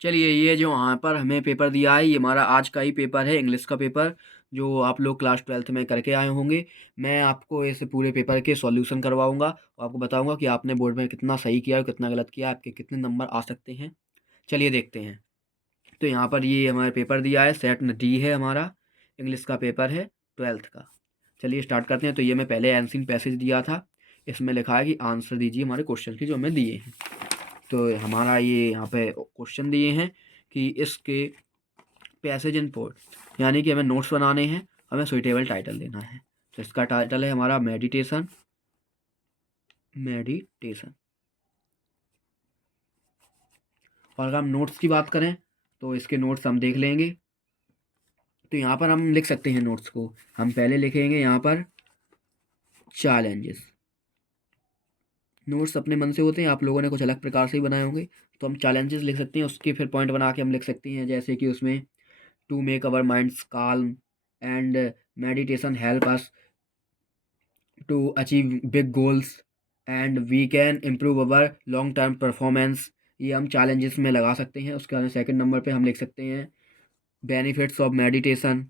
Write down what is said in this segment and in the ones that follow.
चलिए, ये जो यहाँ पर हमें पेपर दिया है, ये हमारा आज का ही पेपर है, इंग्लिश का पेपर, जो आप लोग क्लास 12th में करके आए होंगे। मैं आपको इस पूरे पेपर के सॉल्यूशन करवाऊँगा और आपको बताऊँगा कि आपने बोर्ड में कितना सही किया और कितना गलत किया, आपके कितने नंबर आ सकते हैं। चलिए देखते हैं। तो यहाँ पर ये हमारा पेपर दिया है, सेट डी है हमारा, इंग्लिश का पेपर है 12th का। चलिए स्टार्ट करते हैं। तो ये मैं पहले एंसिंग पैसेज दिया था, इसमें लिखा है कि आंसर दीजिए हमारे क्वेश्चन के जो हमें दिए हैं। तो हमारा ये यहाँ पे क्वेश्चन दिए हैं कि इसके पैसेज इन पोर्ट, यानी कि हमें नोट्स बनाने हैं, हमें सुइटेबल टाइटल देना है। तो इसका टाइटल है हमारा मेडिटेशन। मेडिटेशन। और अगर हम नोट्स की बात करें तो इसके नोट्स हम देख लेंगे। तो यहाँ पर हम लिख सकते हैं नोट्स को। हम पहले लिखेंगे यहाँ पर चैलेंजेस। नोट्स अपने मन से होते हैं, आप लोगों ने कुछ अलग प्रकार से ही बनाए होंगे। तो हम चैलेंजेस लिख सकते हैं, उसके फिर पॉइंट बना के हम लिख सकते हैं, जैसे कि उसमें to make our minds calm and meditation help us to achieve big goals and we can improve our long term performance. ये हम चैलेंजेस में लगा सकते हैं। उसके बाद सेकंड नंबर पे हम लिख सकते हैं बेनिफिट्स ऑफ मेडिटेशन।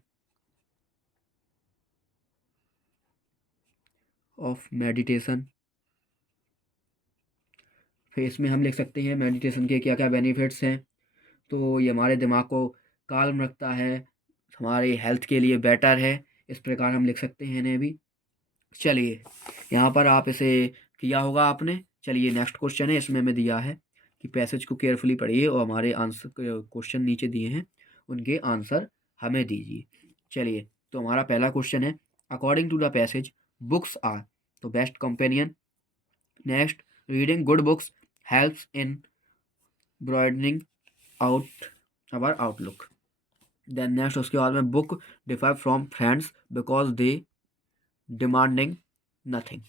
फिर इसमें हम लिख सकते हैं मेडिटेशन के क्या क्या बेनिफिट्स हैं। तो ये हमारे दिमाग को काल्म रखता है, हमारे हेल्थ के लिए बेटर है। इस प्रकार हम लिख सकते हैं इन्हें भी। चलिए, यहाँ पर आप इसे किया होगा आपने। चलिए नेक्स्ट क्वेश्चन है, इसमें हमें दिया है कि पैसेज को केयरफुली पढ़िए और हमारे आंसर क्वेश्चन नीचे दिए हैं, उनके आंसर हमें दीजिए। चलिए, तो हमारा पहला क्वेश्चन है, according to the passage books are तो best companion. Next, reading good books helps in broadening out our outlook. Then next, उसके बाद में book differ from friends because they demanding nothing.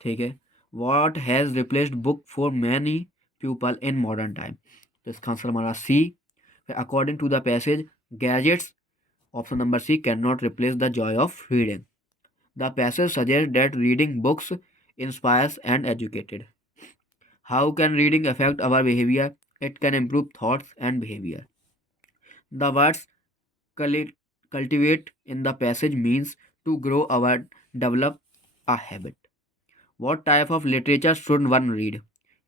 ठीक है। What has replaced book for many people in modern time. तो इसका answer हमारा C. According to the passage gadgets, option number C, can not replace the joy of reading. The passage suggest that reading books inspires and educated. How can reading affect our behaviour? It can improve thoughts and behaviour. The words cultivate in the passage means to grow or develop a habit. What type of literature should one read?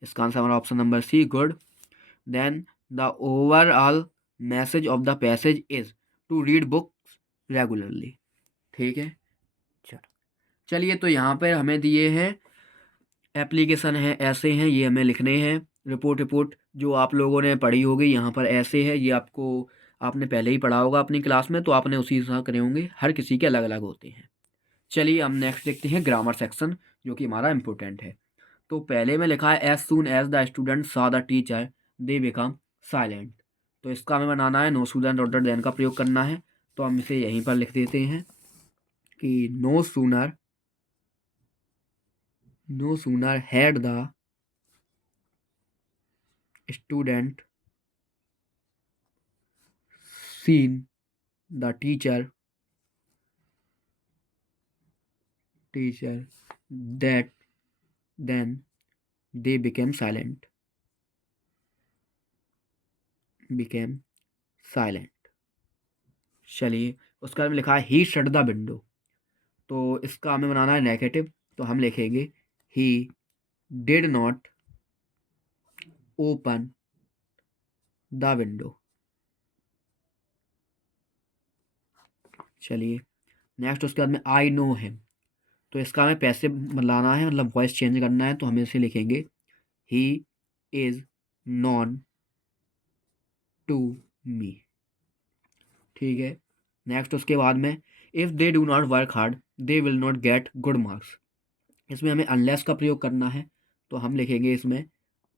इसका answer हमारा option number C, good. Then the overall message of the passage is to read books regularly. ठीक है। चलो, चलिए, तो यहाँ पर हमें दिए हैं एप्लीकेशन है, ऐसे हैं, ये हमें लिखने हैं। रिपोर्ट जो आप लोगों ने पढ़ी होगी, यहाँ पर ऐसे है, ये आपको आपने पहले ही पढ़ा होगा अपनी क्लास में, तो आपने उसी हिसाब करे होंगे, हर किसी के अलग अलग होते हैं। चलिए हम नेक्स्ट देखते हैं ग्रामर सेक्शन, जो कि हमारा इंपॉर्टेंट है। तो पहले में लिखा है as soon as the student saw the teacher they become silent. तो इसका हमें बनाना है नो सूदन डॉटर देन का प्रयोग करना है। तो हम इसे यहीं पर लिख देते हैं कि no sooner had the student seen the teacher that then they became silent। चलिए, उसका हमें लिखा है ही शट द विंडो। तो इसका हमें बनाना है नेगेटिव। तो हम लिखेंगे he did not open the window. चलिए नेक्स्ट, उसके बाद में आई नो हिम। तो इसका हमें पैसे लाना है, मतलब वॉइस चेंज करना है। तो हम इसे लिखेंगे he is known to me. ठीक है। नेक्स्ट, उसके बाद में if they do not work hard they will not get good marks. इसमें हमें अनलेस का प्रयोग करना है। तो हम लिखेंगे इसमें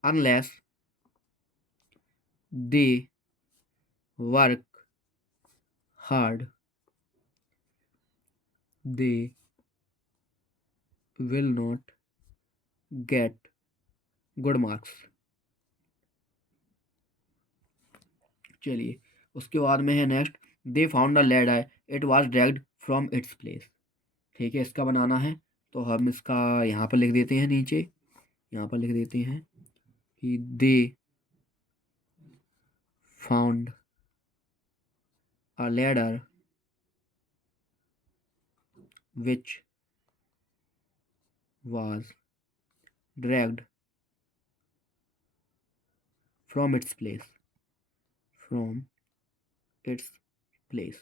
unless they work hard they will not get good marks. चलिए, उसके बाद में है next, they found a ladder it was dragged from its place. ठीक है, इसका बनाना है। तो हम इसका यहाँ पर लिख देते हैं नीचे, यहाँ पर लिख देते हैं कि they found a ladder which was dragged from its place from its place।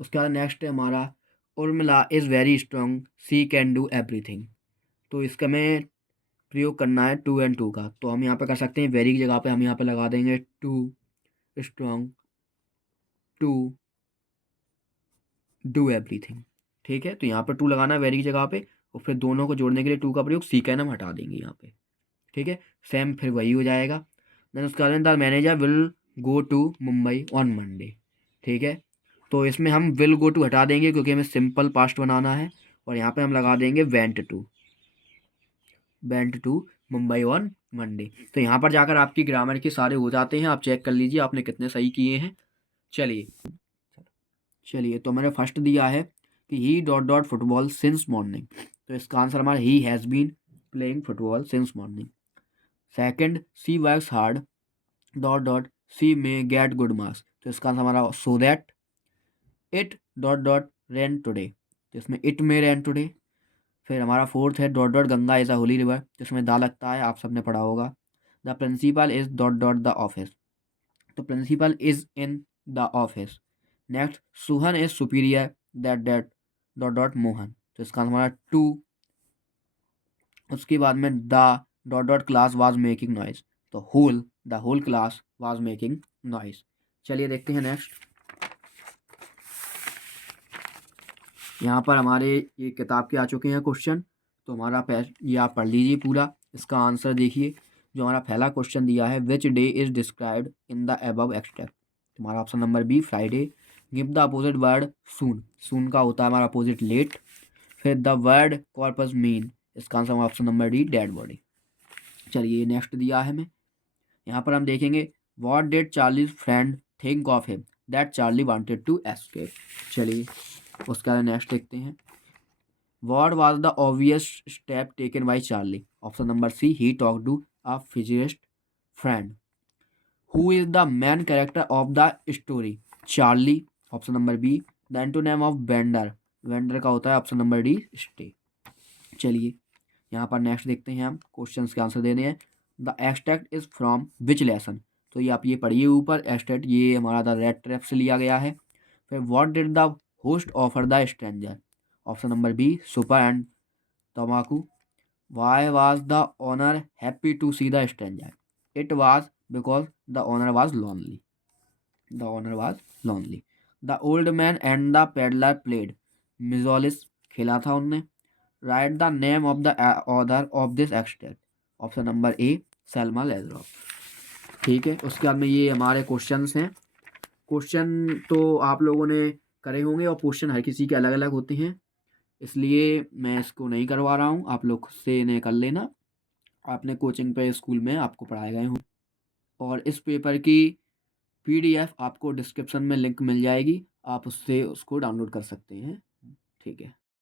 उसके बाद नेक्स्ट है हमारा Urmila is very strong she can do everything. तो इसका में प्रयोग करना है टू एंड टू का, तो हम यहाँ पे कर सकते हैं वेरी की जगह पे हम यहाँ पे लगा देंगे too strong to do everything. ठीक है, तो यहाँ पे टू लगाना है वेरी की जगह पे, और फिर दोनों को जोड़ने के लिए टू का प्रयोग सी कैन हम हटा देंगे यहाँ पे। ठीक है, सेम फिर वही हो जाएगा। देन उसके बाद the manager will go to Mumbai on Monday. ठीक है, तो इसमें हम विल गो टू हटा देंगे क्योंकि हमें सिंपल पास्ट बनाना है, और यहाँ पे हम लगा देंगे went to Mumbai on Monday. तो यहाँ पर जाकर आपकी ग्रामर के सारे हो जाते हैं, आप चेक कर लीजिए आपने कितने सही किए हैं। चलिए तो मैंने फर्स्ट दिया है कि he dot dot football since morning, तो इसका आंसर हमारा he has been playing football since morning. Second, she works hard dot dot she may get good marks, तो इसका आंसर हमारा so that it dot dot rain today, तो इसमें it may rain today. फिर हमारा fourth है dot dot Ganga is a holy river, जिसमें the लगता है, आप सबने पढ़ा होगा। The principal is dot dot the office, तो principal is in the office. Next, Sohan is superior that dot dot Mohan, तो इसका हमारा टू। उसके बाद में the dot dot class was making noise, तो the whole class was making noise. चलिए देखते हैं नेक्स्ट। यहाँ पर हमारे ये किताब के आ चुके हैं क्वेश्चन, तो हमारा ये आप पढ़ लीजिए पूरा। इसका आंसर देखिए, जो हमारा पहला क्वेश्चन दिया है, which day is described in the above extract, हमारा option number B Friday. Give the opposite word soon, soon का होता है हमारा अपोजिट लेट। फिर द वर्ड कॉर्पस मीन, इसका आंसर हमारा option number D dead body. चलिए नेक्स्ट दिया है हमें, यहाँ पर हम देखेंगे what did Charlie's friend think of him that Charlie wanted to escape. चलिए उसके बाद नेक्स्ट देखते हैं, what was the obvious step taken by Charlie, option number C he talk to a physicist friend. Who is the main character of the story, Charlie, option number B. The antonym of vendor, vendor का होता है option number D stay. चलिए यहाँ पर next देखते हैं, हम questions के आंसर देने हैं। The extract is from which lesson, तो ये आप ये पढ़िए ऊपर, एक्सट्रैक्ट ये हमारा द रेड ट्रैप से लिया गया है। फिर what did the host offer the stranger, option number B supper and तमाकू। Why was the owner happy to see the stranger, it was because the owner was lonely, the owner was lonely. The old man and the peddler played, मिजोलिस खेला था उनने। Write the name of the author of this extract, option number A Selma Lagerlof. ठीक है, उसके बाद में ये हमारे क्वेश्चंस हैं। क्वेश्चन तो आप लोगों ने करे होंगे, और क्वेश्चन हर किसी के अलग अलग होते हैं, इसलिए मैं इसको नहीं करवा रहा हूँ, आप लोग खुद से इन्हें कर लेना। आपने कोचिंग पे स्कूल में आपको पढ़ाए गए हों, और इस पेपर की पीडीएफ आपको डिस्क्रिप्शन में लिंक मिल जाएगी, आप उससे उसको डाउनलोड कर सकते हैं। ठीक है।